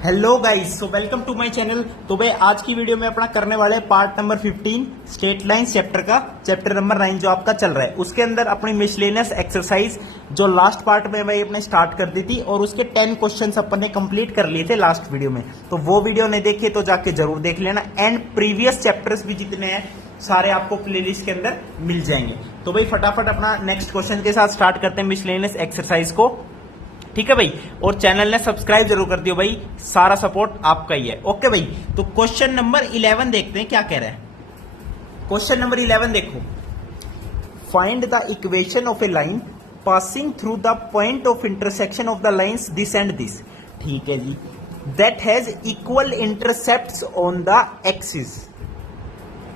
Hello guys, so welcome to my channel. तो भाई आज की वीडियो में अपना करने वाले part number 15 straight line chapter का चैप्टर नंबर 9 जो आपका चल रहा है, उसके अंदर अपनी मिसलेनियस एक्सरसाइज जो लास्ट पार्ट में भाई अपने स्टार्ट कर दी थी और उसके 10 क्वेश्चंस अपन ने कंप्लीट कर लिए थे लास्ट वीडियो में। तो वो वीडियो नहीं देखी तो जाके जरूर देख लेना एंड प्रीवियस चैप्टर्स भी जितने हैं सारे आपको प्लेलिस्ट के अंदर मिल जाएंगे। तो भाई फटाफट अपना नेक्स्ट क्वेश्चन के साथ स्टार्ट करते हैं मिसलेनियस एक्सरसाइज को, ठीक है भाई। और चैनल ने सब्सक्राइब जरूर कर दियो भाई, सारा सपोर्ट आपका ही है। ओके भाई, तो क्वेश्चन नंबर 11 देखते हैं क्या कह रहा है। क्वेश्चन नंबर 11 देखो, find the equation of a line passing through the point of intersection of the lines this and this, ठीक है जी, that has equal intercepts on the axis.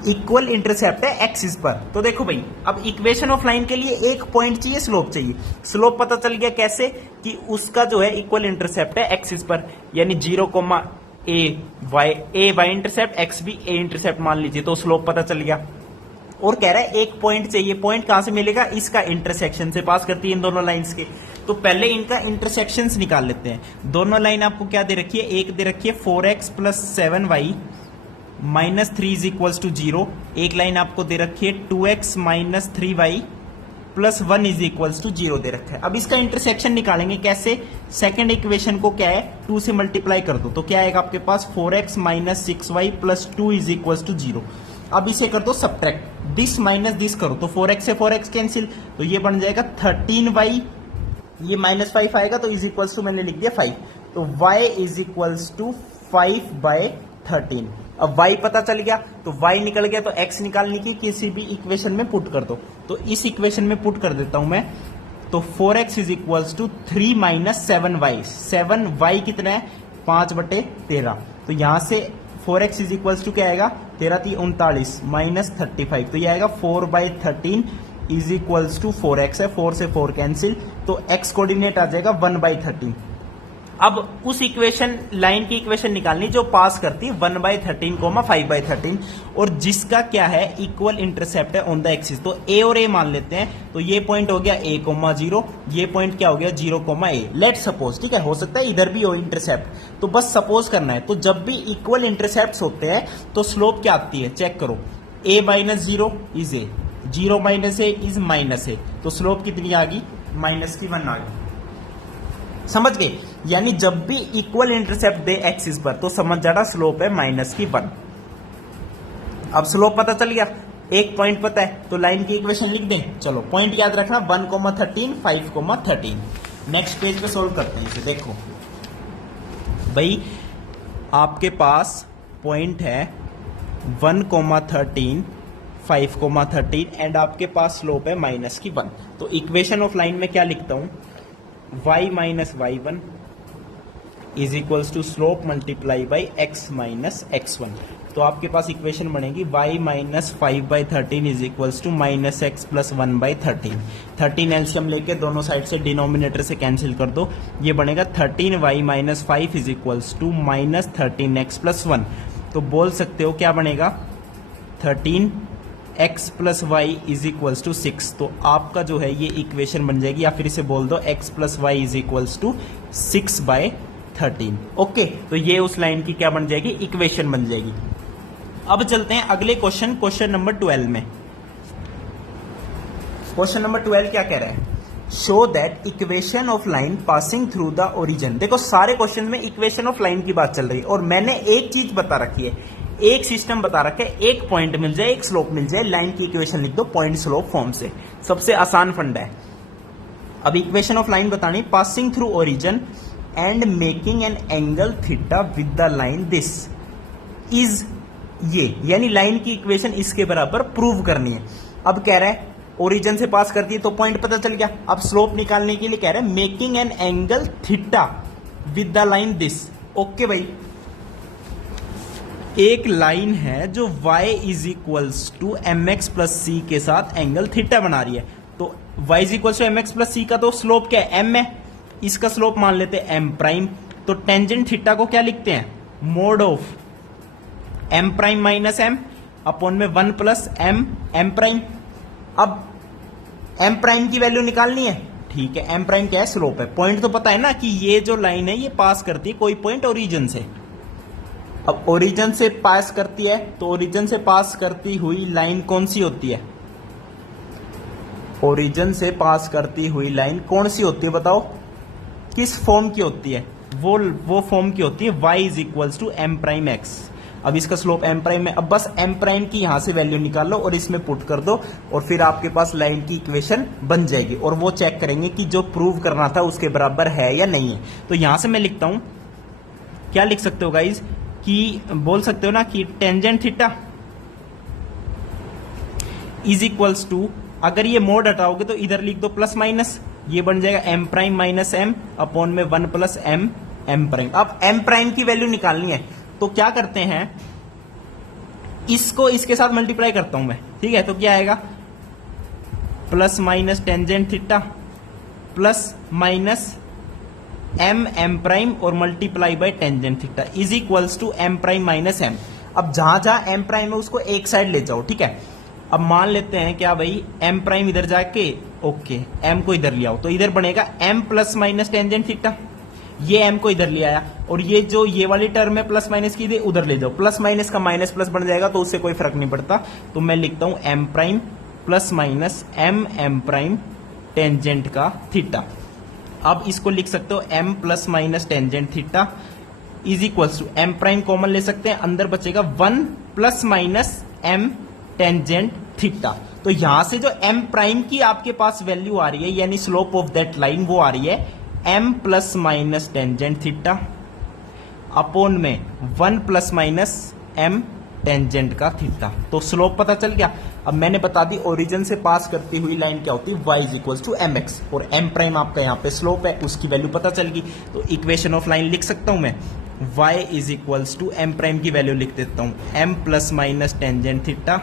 Equal intercept है एक्सिस पर। तो देखो भाई, अब इक्वेशन ऑफ लाइन के लिए एक पॉइंट चाहिए, स्लोप चाहिए। स्लोप पता चल गया कैसे कि उसका जो है इक्वल इंटरसेप्ट है एक्सिस पर, यानी 0, ए वाई इंटरसेप्ट, एक्स भी ए इंटरसेप्ट मान लीजिए, तो स्लोप पता चल गया। और कह रहा है एक पॉइंट चाहिए। पॉइंट कहां से मिलेगा? इसका इंटरसेक्शन से पास करती है इन दोनों लाइंस के। तो पहले इनका इंटरसेक्शंस निकाल लेते हैं। दोनों लाइन आपको क्या दे रखी है? एक दे रखी है 4x + 7y -3 is equals to 0। एक लाइन आपको दे रखी है 2x - 3y + 1 is equals to 0 दे रखा है। अब इसका इंटरसेक्शन निकालेंगे कैसे? सेकंड इक्वेशन को क्या है, 2 से मल्टीप्लाई कर दो तो क्या आएगा आपके पास? 4x - 6y + 2 is equals to 0। अब इसे कर दो सब्ट्रैक्ट, दिस माइनस दिस करो तो 4x से 4x कैंसिल, तो ये बन जाएगा 13y, ये -5 आएगा तो इज इक्वल्स टू मैंने लिख दिया 5, तो y इज इक्वल्स टू 5/13। अब y पता चल गया तो y निकल गया, तो x निकालने की किसी भी इक्वेशन में पुट कर दो। तो इस इक्वेशन में पुट कर देता हूं मैं, तो 4x is equals to 3 - 7y। 7y कितना है? 5/13। तो यहां से 4x इज इक्वल्स टू क्या आएगा? 13 × 39 -35, तो ये आएगा 4/13 इज इक्वल्स टू 4x है, 4 से 4 कैंसिल, तो x कोऑर्डिनेट आ जाएगा 1/13। अब उस इक्वेशन लाइन की इक्वेशन निकालनी जो पास करती है 1/13, 5/13 और जिसका क्या है इक्वल इंटरसेप्ट है ऑन द एक्सिस। तो a और a मान लेते हैं, तो ये पॉइंट हो गया a, 0, ये पॉइंट क्या हो गया 0, a। लेट सपोज, ठीक है, हो सकता है इधर भी हो इंटरसेप्ट, तो बस सपोज करना है। तो जब भी इक्वल इंटरसेप्ट होते हैं तो स्लोप क्या आती है चेक करो, a - 0 is a, 0 - a is -a, तो स्लोप कितनी आ गई? -1 आ गई। समझ गए? यानी जब भी इक्वल इंटरसेप्ट दे एक्सिस पर तो समझ जाना स्लोप है -1। अब स्लोप पता चल गया, एक पॉइंट पता है, तो लाइन की इक्वेशन लिख दें। चलो पॉइंट याद रखना 1, 13, 5, 13। नेक्स्ट पेज पे सोल्व करते हैं इसे। देखो भाई, आपके पास पॉइंट है 1, 13, 5, 13 एंड आपके पास स्लोप है -1। तो इक्वेशन ऑफ लाइन में क्या लिखता हूं? y - y1 is equals to slope multiply by x - x1। तो आपके पास इक्वेशन बनेगी y - 5/13 is equals to -x + 1/13। 13 LCM लेके दोनों साइड से डिनोमिनेटर से कैंसिल कर दो, ये बनेगा 13y - 5 is equals to -13x + 1। तो बोल सकते हो क्या बनेगा? 13x + y is equals to 6। तो आपका जो है ये इक्वेशन बन जाएगी, या फिर इसे बोल दो x + y is equals to 6/13। Okay, तो ये उस लाइन की क्या बन जाएगी? इक्वेशन बन जाएगी। अब चलते हैं अगले क्वेश्चन, क्वेश्चन नंबर 12 में। क्वेश्चन नंबर 12 क्या कह रहा है? Show that equation of line passing through the origin. देखो सारे क्वेश्चन में इक्वेशन ऑफ लाइन की बात चल रही है और मैंने एक चीज बता रखी है, एक सिस्टम बता रखा है, एक पॉइंट मिल जाए, एक स्लोप मिल जाए, लाइन की इक्वेशन लिख दो पॉइंट स्लोप फॉर्म से। सबसे आसान फंडा है। अब इक्वेशन ऑफ लाइन बतानी, passing through origin and making an angle theta with the line this is, ये यानी लाइन की इक्वेशन इसके बराबर प्रूव करनी है। अब कह रहा है ओरिजिन से पास करती है तो पॉइंट पता चल गया। अब स्लोप निकालने के लिए कह रहा है making an angle theta with the line this. Okay भाई, एक लाइन है जो y is equals to mx + c के साथ एंगल थीटा बना रही है। तो y is equals to mx + c का तो स्लोप क्या है? m है। इसका स्लोप मान लेते हैं m'। तो टेंजेंट थीटा को क्या लिखते हैं? Mode of m' - m upon में 1 + m'। अब m' की वैल्यू निकालनी है, ठीक है, एम प्राइम क्या है, स्लोप है। पॉइंट तो पता है ना कि ये जो लाइन है ये पास करती है कोई पॉइंट ओरिजिन से। अब ओरिजिन से पास करती है तो ओरिजिन से पास करती हुई लाइन कौन सी होती है, ओरिजिन से पास करती हुई लाइन कौन सी होती है बताओ, किस फॉर्म की होती है, वो फॉर्म की होती है y is equals to m prime x. अब इसका स्लोप एम प्राइम है, अब बस एम प्राइम की यहां से वैल्यू निकाल लो और इसमें पुट कर दो और फिर आपके पास लाइन की इक्वेशन बन जाएगी और वो चेक करेंगे कि जो प्रूव करना था उसके बराबर है या नहीं है। तो यहां से मैं लिखता हूं, क्या लिख सकते हो गाइज, कि बोल सकते हो ना कि tangent theta is equals to, अगर ये मोड हटाओगे तो इधर लिख दो प्लस माइनस, ये बन जाएगा m prime minus m upon में 1 प्लस एम एम प्राइम। अब एम प्राइम की वैल्यू निकालनी है तो क्या करते हैं, इसको इसके साथ मल्टीप्लाई करता हूं मैं, ठीक है। तो क्या आएगा, plus minus tangent theta plus minus m m prime और multiply by tangent theta is equals to m prime minus m. अब जहां जहां एम प्राइम है उसको एक साइड ले जाओ, ठीक है। अब मान लेते हैं क्या भाई, एम प्राइम इधर जाके ओके एम को इधर ले आओ तो इधर बनेगा m plus minus tangent theta, ये एम को इधर ले आया और ये जो ये वाली टर्म है प्लस माइनस की उधर ले जाओ, प्लस माइनस का माइनस प्लस बन जाएगा तो उससे कोई फर्क नहीं पड़ता। तो मैं लिखता हूं m prime plus minus m m prime tangent का थीटा। अब इसको लिख सकते हो m plus minus tangent theta is equals to m prime common ले सकते हैं, अंदर बचेगा 1 plus minus m tangent theta. तो यहां से जो एम प्राइम की आपके पास वैल्यू आ रही है यानी स्लोप ऑफ दैट लाइन वो आ रही है m plus minus tangent theta upon में 1 प्लस माइनस एम टेंजेंट का थीटा। तो स्लोप पता चल गया। अब मैंने बता दी ओरिजिन से पास करती हुई लाइन क्या होती है, y is equal to m x और एम प्राइम आपका यहाँ पे स्लोप है, उसकी वैल्यू पता चल गई। तो इक्वेशन ऑफ लाइन लिख सकता हूं मैं, y is equal to m prime की वैल्यू लिख देता हूं m plus minus tangent theta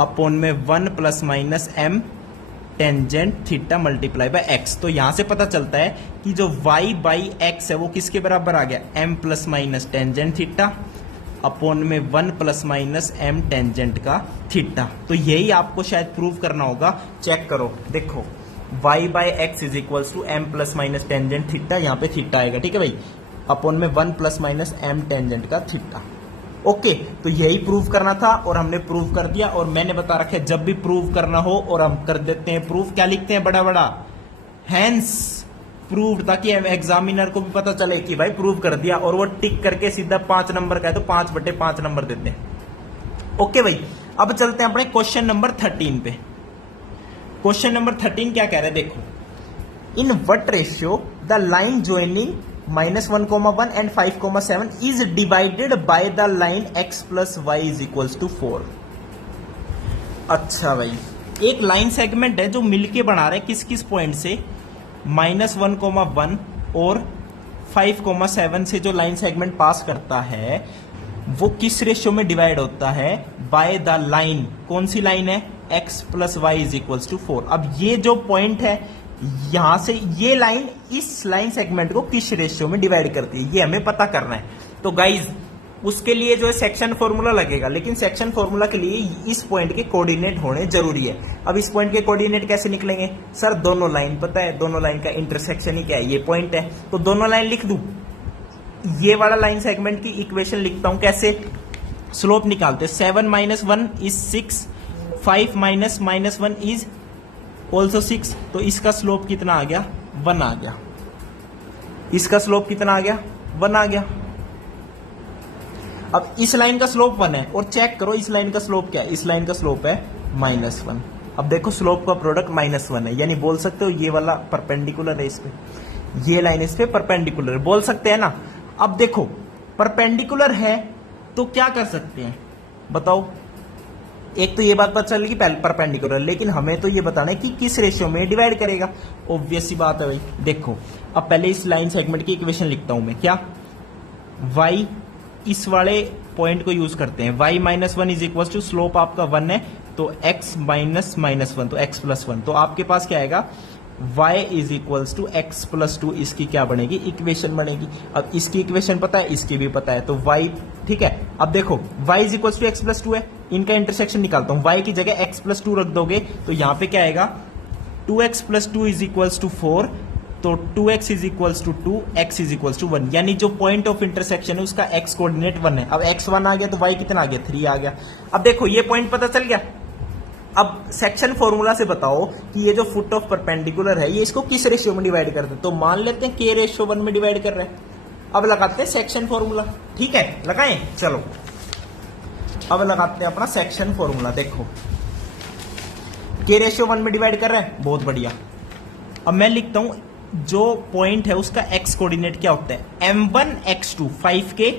upon में 1 plus minus m tangent theta multiply by x. तो यहां से पता चलता है कि जो y बाई एक्स है वो किसके बराबर आ गया, m plus minus tangent theta upon में 1 प्लस माइनस एम टेंजेंट का थीटा। तो यही आपको शायद प्रूव करना होगा। चेक करो, देखो y by x is equal to m plus minus tangent theta, यहाँ पे थीटा आएगा, ठीक है भाई, अपॉन में 1 प्लस माइनस एम टेंजेंट का थीटा। ओके, तो यही प्रूव करना था और हमने प्रूव कर दिया। और मैंने बता रखा है जब भी प्रूव करना हो और हम कर देते हैं प्रूफ, क्या लिखते हैं बड़ा बड़ा, हैंस प्रूव्ड, ताकि एग्जामिनर को भी पता चले कि भाई प्रूव कर दिया और वो टिक करके सीधा 5 नंबर का है तो 5/5 नंबर देते हैं। ओके भाई, अब चलते हैं अपने क्वेश्चन नंबर 13 पे। क्वेश्चन नंबर 13 क्या कह रहे हैं, देखो, in what ratio the line joining -1,1 and 5,7 is divided by the line x plus y is equals to 4। अच्छा भाई, एक लाइन सेगमेंट है जो मिलके बना रहा है किस किस पॉइंट से, -1,1 और 5,7 से जो लाइन सेगमेंट पास करता है वो किस रेशियो में डिवाइड होता है, बाय द लाइन। कौन सी लाइन है, x plus y is equals to 4। अब ये जो पॉइंट है यहां से ये लाइन इस लाइन सेगमेंट को किस रेशियो में डिवाइड करती है ये हमें पता करना है। तो गाइज उसके लिए जो है सेक्शन फॉर्मूला लगेगा, लेकिन सेक्शन फॉर्मूला के लिए इस पॉइंट के कोऑर्डिनेट होने जरूरी है। अब इस पॉइंट के कोऑर्डिनेट कैसे निकलेंगे, सर दोनों लाइन पता है, दोनों लाइन का इंटरसेक्शन ही क्या है, ये पॉइंट है, तो दोनों लाइन लिख दूं। ये वाला लाइन सेगमेंट की इक्वेशन लिखता हूं कैसे, स्लोप निकालते, 7 - 1 इज 6, 5 - -1 इज ऑल्सो 6। तो इसका स्लोप कितना आ गया, 1 आ गया। इसका स्लोप कितना आ गया, 1 आ गया। अब इस लाइन का स्लोप 1 है और चेक करो इस लाइन का स्लोप क्या है, इस लाइन का स्लोप है -1। अब देखो स्लोप का प्रोडक्ट -1 है, यानी बोल सकते हो ये वाला परपेंडिकुलर है इस पे, ये लाइन इस पे परपेंडिकुलर है, बोल सकते हैं ना। अब देखो परपेंडिकुलर है तो क्या कर सकते हैं बताओ, एक तो ये बात पता चल गई परपेंडिकुलर, लेकिन हमें तो ये बताना है कि किस रेशियो में डिवाइड करेगा। ऑब्वियस सी बात है भाई। देखो अब पहले इस लाइन सेगमेंट की इक्वेशन लिखता हूं मैं, क्या, y इस वाले पॉइंट को यूज करते हैं, y -1 is equal to slope आपका 1 है तो x -1 तो x + 1, तो आपके पास क्या आएगा, y is equal to x + 2, इसकी क्या बनेगी, इक्वेशन बनेगी। अब इसकी इक्वेशन पता है, इसकी भी पता है, तो y, ठीक है। अब देखो y is equal to x + 2 है, इनका इंटरसेक्शन निकालता हूं, y की जगह x + 2 रख दोगे तो यहां पे क्या आएगा, 2x plus 2 is equals to 4, तो 2x is equals to 2, x is equals to 1, यानी जो पॉइंट ऑफ इंटरसेक्शन है उसका x कोऑर्डिनेट 1 है। अब x 1 आ गया तो y कितना आ गया, 3 आ गया। अब देखो ये पॉइंट पता चल गया। अब सेक्शन फॉर्मूला से बताओ कि ये जो फुट ऑफ परपेंडिकुलर है ये इसको किस रेशियो में डिवाइड करते हैं, तो मान लेते हैं k रेशियो 1 में डिवाइड कर रहे हैं। अब लगाते हैं सेक्शन फॉर्मूला, ठीक है लगाएं, चलो अब लगाते हैं अपना सेक्शन फॉर्मूला। देखो k रेशियो 1 में डिवाइड कर रहे हैं, बहुत बढ़िया। अब मैं लिखता हूं जो पॉइंट है उसका x कोऑर्डिनेट क्या होता है, m1 x2 5k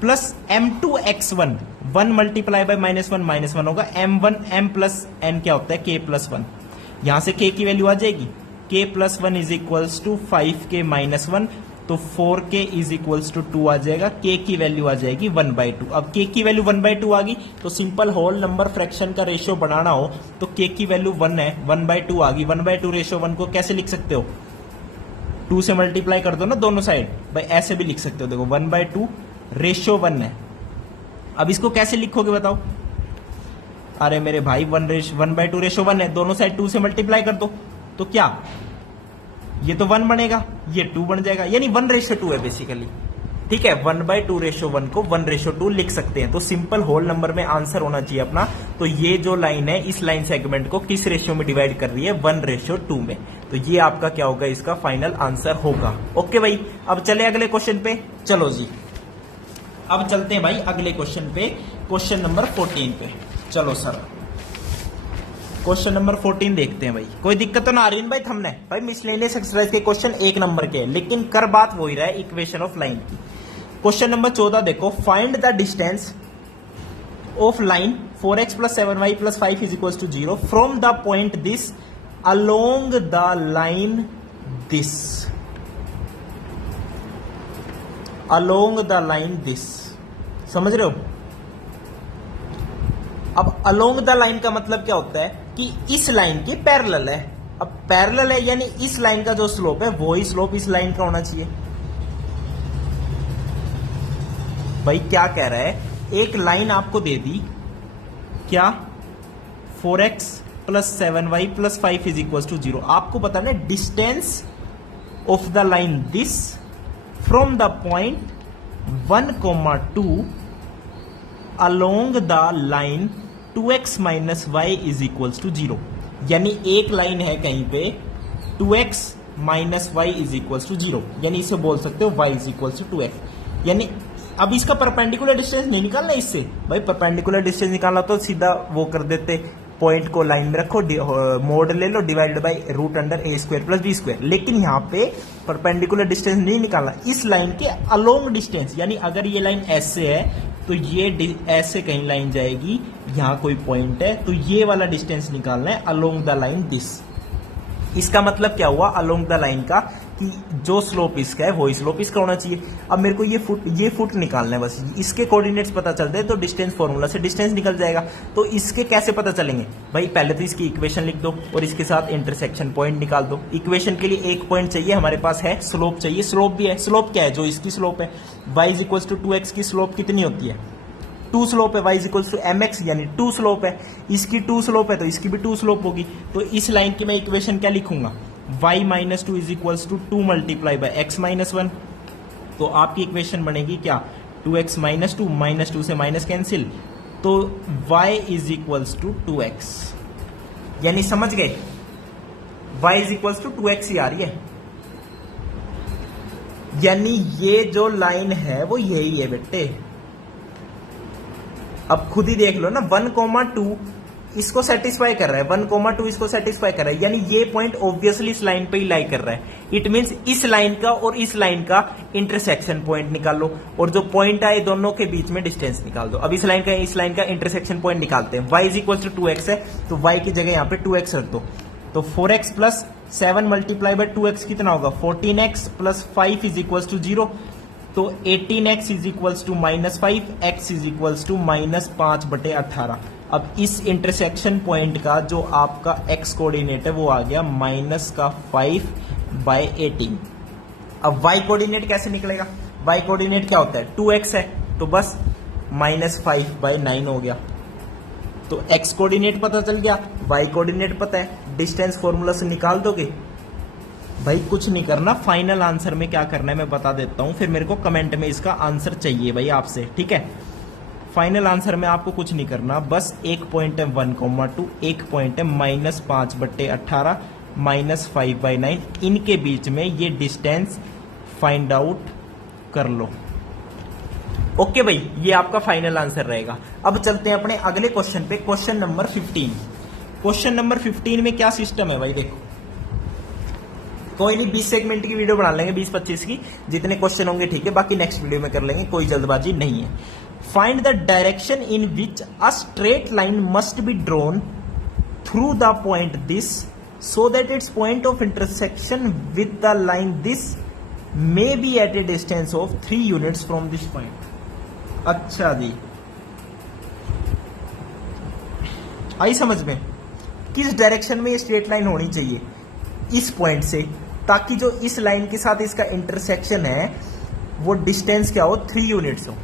plus m2 x1 1 multiply by -1 होगा, m1 m प्लस n क्या होता है k प्लस 1। यहां से k की वैल्यू आ जाएगी, k plus 1 is equals to 5k minus 1, तो 4k इज इक्वल्स टू 2 आ जाएगा, k की वैल्यू आ जाएगी 1/2। अब k की वैल्यू 1/2 आ गई, तो सिंपल होल नंबर फ्रैक्शन का रेशियो बनाना हो तो k की वैल्यू 1 है, 1/2 आ गई। 1/2 रेशियो 1 को कैसे लिख सकते हो, 2 से मल्टीप्लाई कर दो ना दोनों साइड, भाई ऐसे भी लिख सकते हो। देखो 1/2 रेशियो 1 है। अब इसको कैसे लिखोगे बताओ, अरे मेरे भाई 1/2 रेशियो 1 है, दोनों साइड 2 से मल्टीप्लाई कर दो, तो क्या ये तो 1 बनेगा, ये 2 बन जाएगा, यानी 1/2 है बेसिकली, ठीक है। 1/2 रेशियो 1 को 1/2 लिख सकते हैं। तो सिंपल होल नंबर में आंसर होना चाहिए अपना। तो ये जो लाइन है इस लाइन सेगमेंट को किस रेशियो में डिवाइड कर रही है, 1/2 में। तो ये आपका क्या होगा, इसका फाइनल आंसर होगा। ओके भाई, अब चले अगले क्वेश्चन पे, चलो जी अब चलते हैं भाई अगले क्वेश्चन पे, क्वेश्चन नंबर 14 पे। चलो सर क्वेश्चन नंबर 14 देखते हैं भाई। कोई दिक्कत तो ना आ रही है भाई, हमने भाई मिसलेनियस एक्सरसाइज के क्वेश्चन 1 नंबर के, लेकिन कर बात हो ही रहा है इक्वेशन ऑफ लाइन की। क्वेश्चन नंबर 14 देखो, find the distance of line 4x plus 7y plus 5 is equal to 0 from the point this along the line this, along the line this, समझ रहे हो। अब अलोंग द लाइन का मतलब क्या होता है कि इस लाइन के पैरेलल है। अब पैरेलल है यानी इस लाइन का जो स्लोप है वो ही स्लोप इस लाइन का होना चाहिए। भाई क्या कह रहा है, एक लाइन आपको दे दी, क्या 4x plus 7y plus 5 is equal to 0। आपको बताना है distance of the line this from the point 1,2 along the line 2x minus y is equals to 0। यानी एक लाइन है कहीं पे 2x minus y is equals to 0, यानी इसे बोल सकते हो y is equals to 2x। यानी अब इसका परपेंडिकुलर डिस्टेंस नहीं निकालना इससे, भाई परपेंडिकुलर डिस्टेंस निकालना तो सीधा वो कर देते, पॉइंट को लाइन में रखो, मोड ले लो, divided by root under a square plus b square. लेकिन यहाँ पे परपेंडिकुलर डिस्टेंस नहीं निकालना, इस लाइन के अलोंग डिस्टेंस, यानी अगर ये लाइन ऐसे है तो ये ऐसे कहीं लाइन जाएगी, यहाँ कोई पॉइंट है तो ये वाला डिस्टेंस निकालना है अलोंग द लाइन दिस। इसका मतलब क्या हुआ अलोंग द लाइन का, कि जो स्लोप इसका है वही स्लोप इसका होना चाहिए। अब मेरे को ये फुट निकालना है, बस इसके कोऑर्डिनेट्स पता चलते हैं तो डिस्टेंस फॉर्मूला से डिस्टेंस निकल जाएगा। तो इसके कैसे पता चलेंगे भाई, पहले तो इसकी इक्वेशन लिख दो और इसके साथ इंटरसेक्शन पॉइंट निकाल दो। इक्वेशन के लिए एक पॉइंट चाहिए, हमारे पास है, स्लोप चाहिए, स्लोप भी है। स्लोप क्या है, जो इसकी स्लोप है y is equal to 2x की स्लोप कितनी होती है, 2 स्लोप है, y is equal to mx यानी 2 स्लोप है, इसकी 2 स्लोप है तो इसकी भी 2 स्लोप होगी। तो इस लाइन की मैं इक्वेशन क्या लिखूंगा, y minus 2 is equal to 2 multiply by x minus 1। तो आपकी इक्वेशन बनेगी क्या, 2x माइनस 2, माइनस 2 से माइनस कैंसिल, तो y is equal to 2x। यानी समझ गए, y is equal to 2x ही आ रही है, यानी ये जो लाइन है वो यही है बेटे। अब खुद ही देख लो ना, 1,2 इसको सेटिस्फाई कर रहा है, 1,2 इसको सेटिस्फाई कर रहा है, यानी ये पॉइंट ऑब्वियसली इस लाइन पे ही लाई कर रहा है। इट मींस इस लाइन का और इस लाइन का इंटरसेक्शन पॉइंट निकाल लो, और जो पॉइंट आए दोनों के बीच में डिस्टेंस निकाल दो। अब इस लाइन का इंटरसेक्शन पॉइंट निकालते हैं। y is equal to 2x है तो y की जगह यहाँ पे 2x रख दो, तो 4x plus 7 multiply by 2x कितना होगा, 14x plus 5 is equal to 0, तो 18x is equals to -5, x is equals to -5/18। अब इस इंटरसेक्शन पॉइंट का जो आपका x कोऑर्डिनेट है वो आ गया -5/18। अब y कोऑर्डिनेट कैसे निकलेगा, y कोऑर्डिनेट क्या होता है, 2x है तो बस -5/9 हो गया। तो x कोऑर्डिनेट पता चल गया, y कोऑर्डिनेट पता है, डिस्टेंस फॉर्मूला से निकाल दोगे? भाई कुछ नहीं करना, फाइनल आंसर में क्या करना है मैं बता देता हूं, फिर मेरे को कमेंट में इसका आंसर चाहिए भाई आपसे, ठीक है। फाइनल आंसर में आपको कुछ नहीं करना, बस एक पॉइंट है 1,2, एक पॉइंट है -5/18 -5/9, इनके बीच में ये डिस्टेंस फाइंड आउट कर लो। ओके भाई, ये आपका फाइनल आंसर रहेगा। अब चलते हैं अपने अगले क्वेश्चन पे, क्वेश्चन नंबर 15। क्वेश्चन नंबर 15 में क्या सिस्टम है भाई, देखो कोई नहीं, 20 सेगमेंट की वीडियो बना लेंगे, 20-25 की, जितने क्वेश्चन होंगे ठीक है, बाकी नेक्स्ट वीडियो में कर लेंगे, कोई जल्दबाजी नहीं है। Find the direction in which a straight line must be drawn through the point this so that its point of intersection with the line this may be at a distance of 3 units from this point. अच्छा जी, आई समझ में? किस direction में ये straight line होनी चाहिए? इस पॉइंट से, ताकि जो इस लाइन के साथ इसका इंटरसेक्शन है वो डिस्टेंस क्या हो, 3 यूनिट्स हो।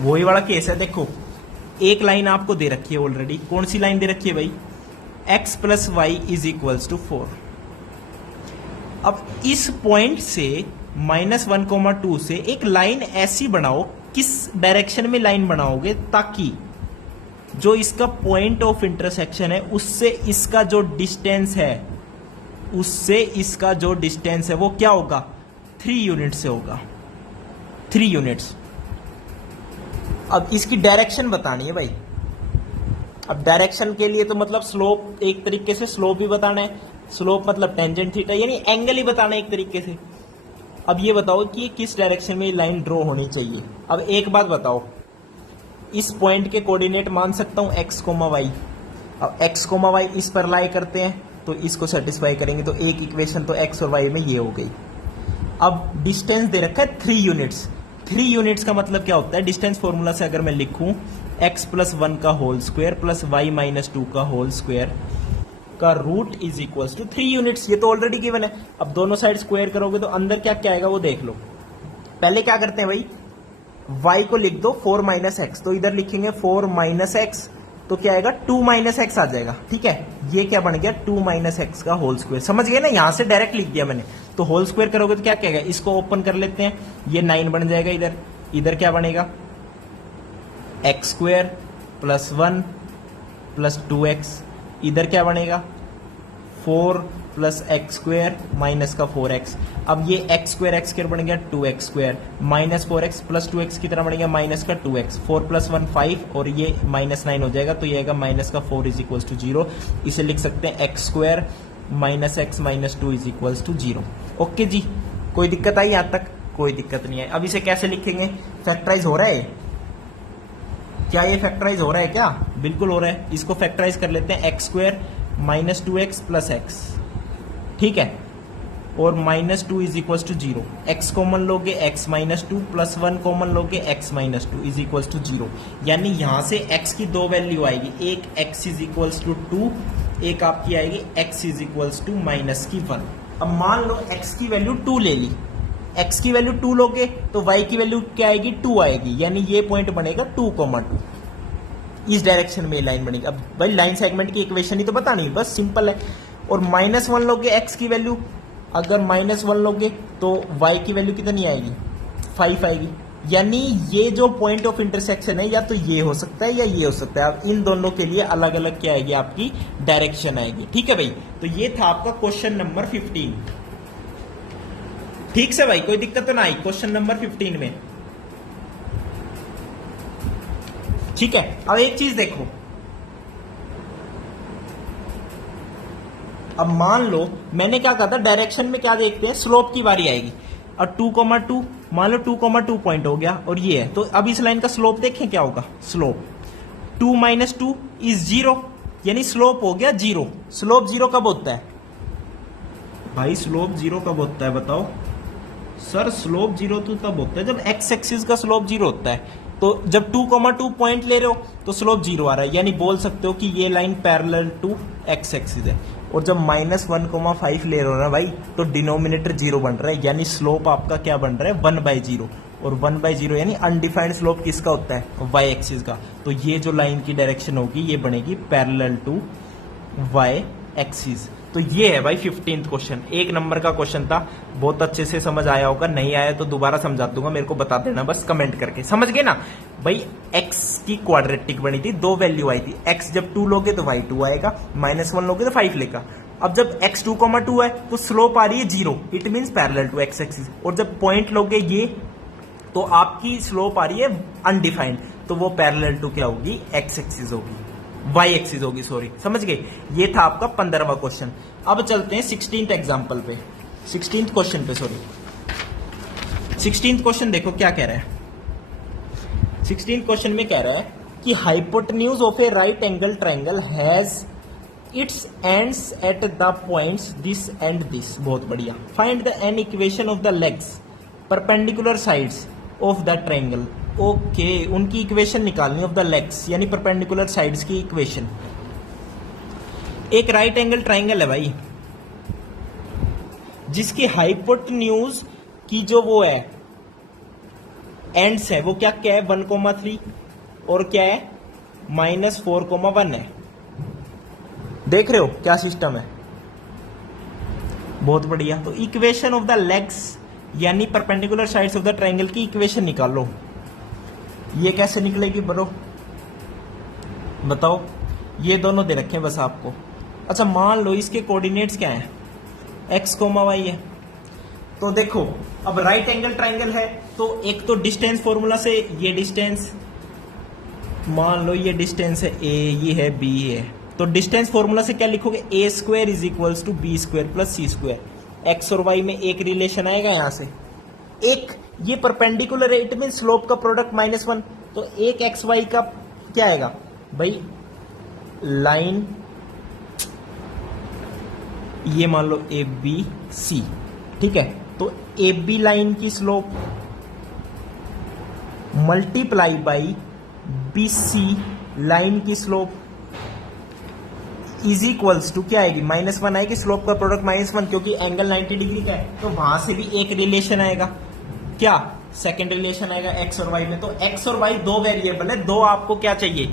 वही वाला केस है, देखो एक लाइन आपको दे रखी है ऑलरेडी, कौन सी लाइन दे रखी है भाई, x + y = 4। अब इस पॉइंट से -1,2 से एक लाइन ऐसी बनाओ, किस डायरेक्शन में लाइन बनाओगे ताकि जो इसका पॉइंट ऑफ इंटरसेक्शन है उससे इसका जो डिस्टेंस है, उससे इसका जो डिस्टेंस है वो क्या होगा, 3 यूनिट से होगा, 3 यूनिट्स। अब इसकी डायरेक्शन बतानी है भाई। अब डायरेक्शन के लिए तो मतलब स्लोप, एक तरीके से स्लोप भी बताना है, स्लोप मतलब टेंजेंट थीटा, यानी एंगल ही बताना है एक तरीके से। अब ये बताओ कि किस डायरेक्शन में लाइन ड्रॉ होनी चाहिए। अब एक बात बताओ, इस पॉइंट के कोऑर्डिनेट मान सकता हूं x, y। अब x, y इस पर लाई करते हैं तो इसको सेटिस्फाई करेंगे, तो एक इक्वेशन तो x और y में ये हो गई। अब डिस्टेंस दे रखा है 3 यूनिट्स। 3 यूनिट्स का मतलब क्या होता है, डिस्टेंस फॉर्मूला से अगर मैं लिखूं x + 1 का होल स्क्वायर + y - 2 का होल स्क्वायर का रूट = 3 यूनिट्स। ये तो ऑलरेडी गिवन है। अब दोनों साइड स्क्वायर करोगे तो अंदर क्या क्या आएगा वो देख लो। पहले क्या करते हैं भाई, y को लिख दो 4 - x, तो इधर लिखेंगे 4 - x, तो क्या आएगा 2 - x आ जाएगा, ठीक है। ये क्या बन गया, 2 - x का होल स्क्वायर, समझ गए ना, यहां से डायरेक्ट लिख दिया मैंने। तो होल स्क्वायर करोगे तो क्या कहेगा, इसको ओपन कर लेते हैं, ये 9 बन जाएगा। इधर इधर क्या बनेगा, x² + 1 + 2x। इधर क्या बनेगा, 4 + x² - का 4x। अब ये x² बन गया 2x² -4x + 2x की तरह बनेगा -का 2x। 4 + 1 5 और ये -9 हो जाएगा, तो ये आएगा -4 = 0। इसे लिख सकते हैं x² -x - 2 = 0। ओके जी, कोई दिक्कत आई यहां तक? कोई दिक्कत नहीं है। अब इसे कैसे लिखेंगे, फैक्टराइज हो रहा है क्या, ये फैक्टराइज हो रहा है क्या? बिल्कुल हो रहा है। इसको फैक्टराइज कर लेते हैं, x² - 2x + x, ठीक है, और -2 = 0। x कॉमन लोगे x - 2 + 1 कॉमन लोगे x - 2 = 0। यानी यहां से x की 2 वैल्यू आएगी, एक x = 2, एक आपकी आएगी x = -1। अब मान लो x की वैल्यू 2 ले ली, x की वैल्यू 2 लोगे तो y की वैल्यू क्या आएगी, 2 आएगी, यानी ये पॉइंट बनेगा 2,2। इस डायरेक्शन में लाइन बनेगी। अब भाई लाइन सेगमेंट की इक्वेशन ही तो बतानी, बस सिंपल है। और -1 लोगे x की वैल्यू, अगर -1 लोगे तो y की वैल्यू कितनी आएगी, 5 आएगी। यानी ये जो पॉइंट ऑफ इंटरसेक्शन है या तो ये हो सकता है या ये हो सकता है। अब इन दोनों के लिए अलग अलग क्या आएगी, आपकी डायरेक्शन आएगी, ठीक है भाई। तो ये था आपका क्वेश्चन नंबर 15। ठीक से भाई, कोई दिक्कत तो ना आई क्वेश्चन नंबर 15 में, ठीक है। अब एक चीज देखो, अब मान लो मैंने क्या कहा था, डायरेक्शन में क्या देखते हैं, स्लोप की बारी आएगी। और 2,2 मान लो 2,2 पॉइंट हो गया और ये है, तो अब इस लाइन का स्लोप देखें क्या होगा, स्लोप 2 - 2 = 0, यानी स्लोप हो गया 0। स्लोप 0 कब होता है भाई, स्लोप 0 कब होता है बताओ सर? स्लोप 0 तो तब होता है जब x एक्सिस का स्लोप 0 होता है। तो जब 2,2 पॉइंट ले रहे हो तो स्लोप 0 आ रहा है, यानी बोल सकते हो कि ये line parallel to x axis है। और जब -1,5 ले रहे हो ना भाई, तो डिनोमिनेटर 0 बन रहा है, यानी स्लोप आपका क्या बन रहा है, 1/0। और 1/0 यानी अनडिफाइंड स्लोप किसका होता है, y एक्सिस का। तो ये जो लाइन की डायरेक्शन होगी ये बनेगी पैरेलल टू y एक्सिस। तो ये है भाई 15th क्वेश्चन, 1 नंबर का क्वेश्चन था, बहुत अच्छे से समझ आया होगा, नहीं आया तो दोबारा समझा दूंगा, मेरे को बता देना बस कमेंट करके। समझ गए ना भाई, x की क्वाड्रेटिक बनी थी, 2 वैल्यू आई थी, x जब 2 लोगे तो y 2 आएगा, -1 लोगे तो 5 लेगा। अब जब x 2,2 है तो स्लोप आ रही है 0, it means parallel to x axis, और जब पॉइंट लोगे ये तो आपकी स्लोप आ रही है अनडिफाइंड, तो वो पैरेलल टू क्या होगी, x एक्सिस होगी, y एक्सिस होगी, सॉरी। समझ गए, ये था आपका 15वां क्वेश्चन। अब चलते हैं 16th एग्जांपल पे, 16th क्वेश्चन पे, सॉरी 16th क्वेश्चन देखो क्या कह रहा है। 16th क्वेश्चन में कह रहा है कि hypotenuse of A right angle triangle has its ends at the points this and this. बहुत बढ़िया। Find the an equation of the legs perpendicular sides of the triangle. Okay, उनकी इक्वेशन निकालनी of the legs, यानी perpendicular sides की equation. एक right angle triangle है भाई, जिसकी हाइपोटेन्यूज की जो वो है एंड्स है, वो क्या क्या है, 1,3 और क्या है -4,1 है। देख रहे हो क्या सिस्टम है, बहुत बढ़िया। तो इक्वेशन ऑफ द लेग्स यानी perpendicular sides of the triangle की इक्वेशन निकालो। ये कैसे निकलेगी ब्रो, बताओ। ये दोनों दे रखे हैं बस आपको। अच्छा, मान लो इसके कोऑर्डिनेट्स क्या हैं, x, y है। तो देखो, अब राइट एंगल ट्रायंगल है तो एक तो डिस्टेंस फॉर्मूला से, ये डिस्टेंस मान लो, ये डिस्टेंस है a, ये है b है, तो डिस्टेंस फॉर्मूला से क्या लिखोगे, a² is equals to b² plus c²। x और y में एक रिलेशन आएगा यहां से, एक ये परपेंडिकुलर है, इट मीन स्लोप का प्रोडक्ट -1, तो एक एक्स वाई का क्या आएगा भाई, लाइन ये मान लो ए बी सी, ठीक है। तो ए बी लाइन की slope multiply by B C line की स्लोप इज इक्वल्स टू क्या आएगी, -1 आएगी, स्लोप का प्रोडक्ट -1, क्योंकि एंगल 90 डिग्री का है, तो वहां से भी एक रिलेशन आएगा, क्या सेकेंड रिलेशन आएगा एक्स और वाई में। तो एक्स और वाई 2 वेरिएबल है, 2 आपको क्या चाहिए,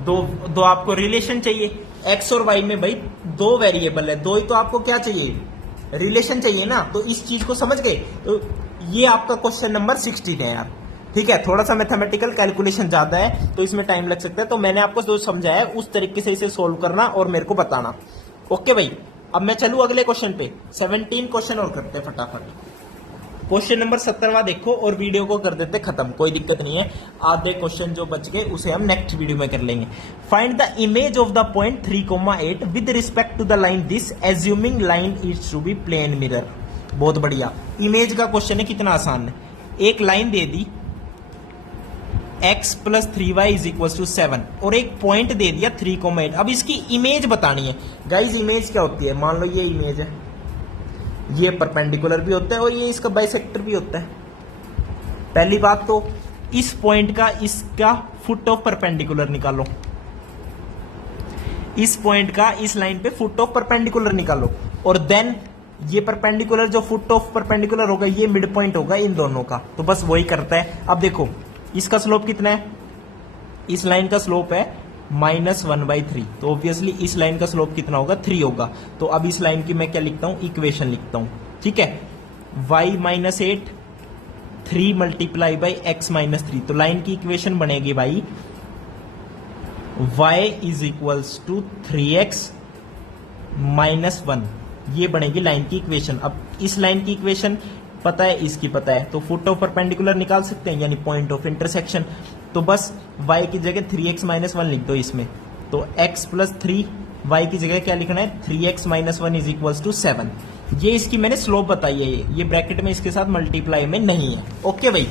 दो आपको रिलेशन चाहिए। एक्स और वाई में भाई 2 वेरिएबल है, 2 ही तो आपको क्या चाहिए, रिलेशन चाहिए ना। तो इस चीज को समझ गए। तो ये आपका क्वेश्चन नंबर 16 है यार, ठीक है। थोड़ा सा मैथमेटिकल कैलकुलेशन ज्यादा है तो इसमें टाइम लग सकता है, तो मैंने आपको जो समझाया है उस तरीके से इसे सोल्व करना और मेरे को बताना। ओके भाई, अब मैं चलूं अगले क्वेश्चन पे। 17 क्वेश्चन और करते हैं फटाफट। क्वेश्चन नंबर 17वां देखो और वीडियो को कर देते खत्म, कोई दिक्कत नहीं है। आधे क्वेश्चन जो बच गए उसे हम नेक्स्ट वीडियो में कर लेंगे। Find the image of the point 3,8 with respect to the line this assuming line is to be plane mirror. बहुत बढ़िया, इमेज का क्वेश्चन है, कितना आसान है। एक लाइन दे दी x + 3y = 7 और एक पॉइंट दे दिया 3,8। अब इसकी इमेज बतानी है। गाइज इमेज क्या होती है, मान लो ये इमेज है, ये परपेंडिकुलर भी होता है और ये इसका बाइसेक्टर भी होता है। पहली बात तो इस पॉइंट का इसका फुट ऑफ परपेंडिकुलर निकालो, इस पॉइंट का इस लाइन पे फुट ऑफ परपेंडिकुलर निकालो, और देन ये परपेंडिकुलर जो फुट ऑफ परपेंडिकुलर होगा ये मिड पॉइंट होगा इन दोनों का। तो बस वही करता है। अब देखो इसका स्लोप कितना है, इस लाइन का स्लोप है -1/3, तो ऑब्वियसली इस लाइन का स्लोप कितना होगा, 3 होगा। तो अब इस लाइन की मैं क्या लिखता हूं, इक्वेशन लिखता हूं, ठीक है। y - 8 3 × x - 3, तो लाइन की इक्वेशन बनेगी भाई y = 3x - 1, ये बनेगी लाइन की इक्वेशन। अब इस लाइन की इक्वेशन पता है, इसकी पता है, तो फुट ऑफ परपेंडिकुलर निकाल सकते हैं, यानी पॉइंट ऑफ इंटरसेक्शन। तो बस y की जगह 3x - 1 लिख दो इसमें, तो x + 3, y की जगह क्या लिखना है, 3x - 1 = 7। ये इसकी मैंने स्लोप बताई है, ये ब्रैकेट में इसके साथ मल्टीप्लाई में नहीं है। ओके भाई,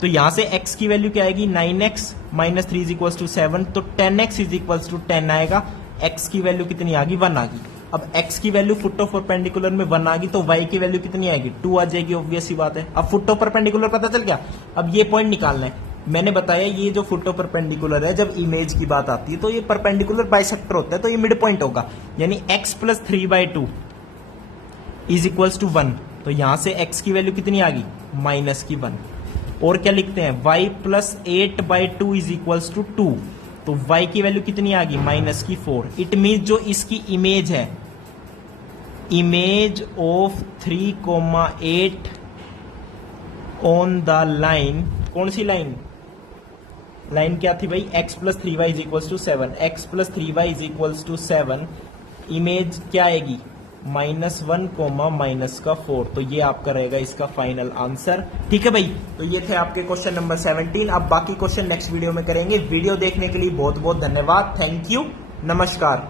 तो यहां से x की वैल्यू क्या आएगी, 9x - 3 = 7, तो 10x = 10 आएगा। x की वैल्यू कितनी आ गई, 1 आ गई। अब x की वैल्यू फुट ऑफ परपेंडिकुलर में 1 आ गई, तो y की वैल्यू कितनी आएगी, 2 आ जाएगी, ऑब्वियस सी बात है। अब फुट ऑफ परपेंडिकुलर पता चल गया। अब ये पॉइंट निकालना है। मैंने बताया ये जो फुट ऑफ परपेंडिकुलर है, जब इमेज की बात आती है तो ये परपेंडिकुलर बाइसेक्टर होता है, तो ये मिड पॉइंट होगा, यानी x + 3/2 = 1। तो यहां से x की वैल्यू कितनी आ गई, -1। और क्या लिखते हैं, y + 8/2 = 2, तो y की वैल्यू कितनी आ गई -4। इट मीन जो इसकी इमेज है, image of 3,8 on the line, कौन सी लाइन, लाइन क्या थी भाई, x plus 3y is equals to 7, x plus 3y is equals to 7, image क्या आएगी -1, -4। तो ये आपका रहेगा इसका फाइनल आंसर। ठीक है भाई, तो ये थे आपके क्वेश्चन नंबर 17। अब बाकी क्वेश्चन नेक्स्ट वीडियो में करेंगे। वीडियो देखने के लिए बहुत बहुत धन्यवाद। थैंक यू, नमस्कार।